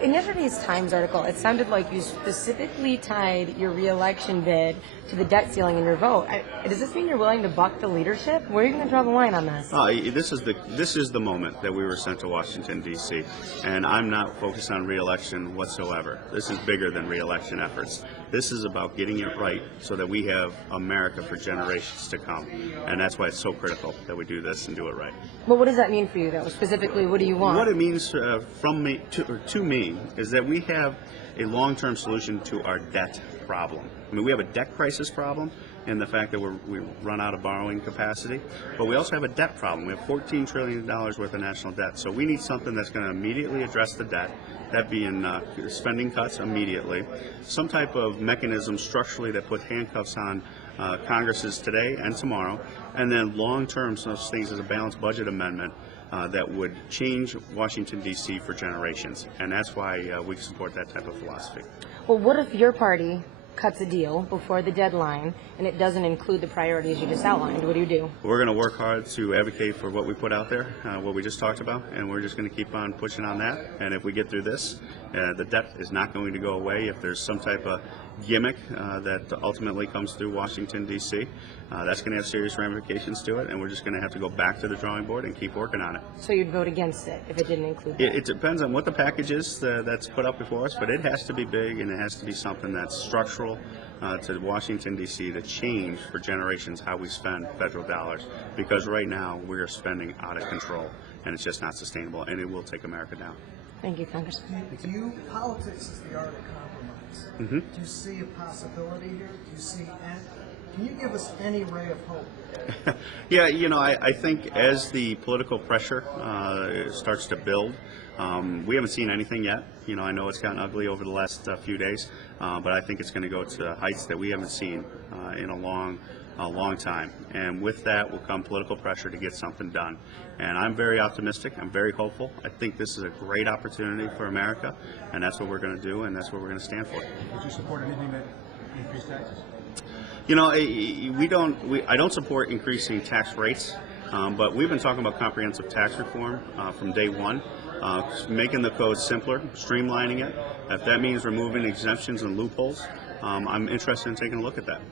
In yesterday's Times article, it sounded like you specifically tied your re-election bid to the debt ceiling in your vote. Does this mean you're willing to buck the leadership? Where are you going to draw the line on this? This is the moment that we were sent to Washington, D.C., and I'm not focused on re-election whatsoever. This is bigger than re-election efforts. This is about getting it right so that we have America for generations to come, and that's why it's so critical that we do this and do it right. Well, what does that mean for you, though? Specifically, what do you want? What it means from me to me is that we have a long-term solution to our debt problem. I mean, we have a debt crisis problem in the fact that we run out of borrowing capacity, but we also have a debt problem. We have $14 trillion worth of national debt. So we need something that's going to immediately address the debt, that being spending cuts immediately, some type of mechanism structurally that put handcuffs on Congresses today and tomorrow, and then long-term such things as a balanced budget amendment that would change Washington, D.C. for generations. And that's why we support that type of philosophy. Well, what if your party cuts a deal before the deadline and it doesn't include the priorities you just outlined? What do you do? We're going to work hard to advocate for what we put out there, what we just talked about, and we're just going to keep on pushing on that. And if we get through this, the debt is not going to go away. If there's some type of gimmick that ultimately comes through Washington, D.C., that's going to have serious ramifications to it, and we're just going to have to go back to the drawing board and keep working on it. So you'd vote against it if it didn't include that? It depends on what the package is that's put up before us, but it has to be big, and it has to be something that's structural to Washington, D.C. to change for generations how we spend federal dollars, because right now we are spending out of control, and it's just not sustainable, and it will take America down. Thank you, Congressman. Politics is the art of compromise. Mm-hmm. Do you see a possibility here? Do you see, can you give us any ray of hope? Yeah, I think as the political pressure starts to build, we haven't seen anything yet. I know it's gotten ugly over the last few days, but I think it's going to go to heights that we haven't seen in a long time. And with that will come political pressure to get something done. And I'm very optimistic. I'm very hopeful. I think this is a great opportunity for America, and that's what we're going to do, and that's what we're going to stand for. Would you support anything that increased taxes? I don't support increasing tax rates, but we've been talking about comprehensive tax reform from day one, making the code simpler, streamlining it. If that means removing exemptions and loopholes, I'm interested in taking a look at that.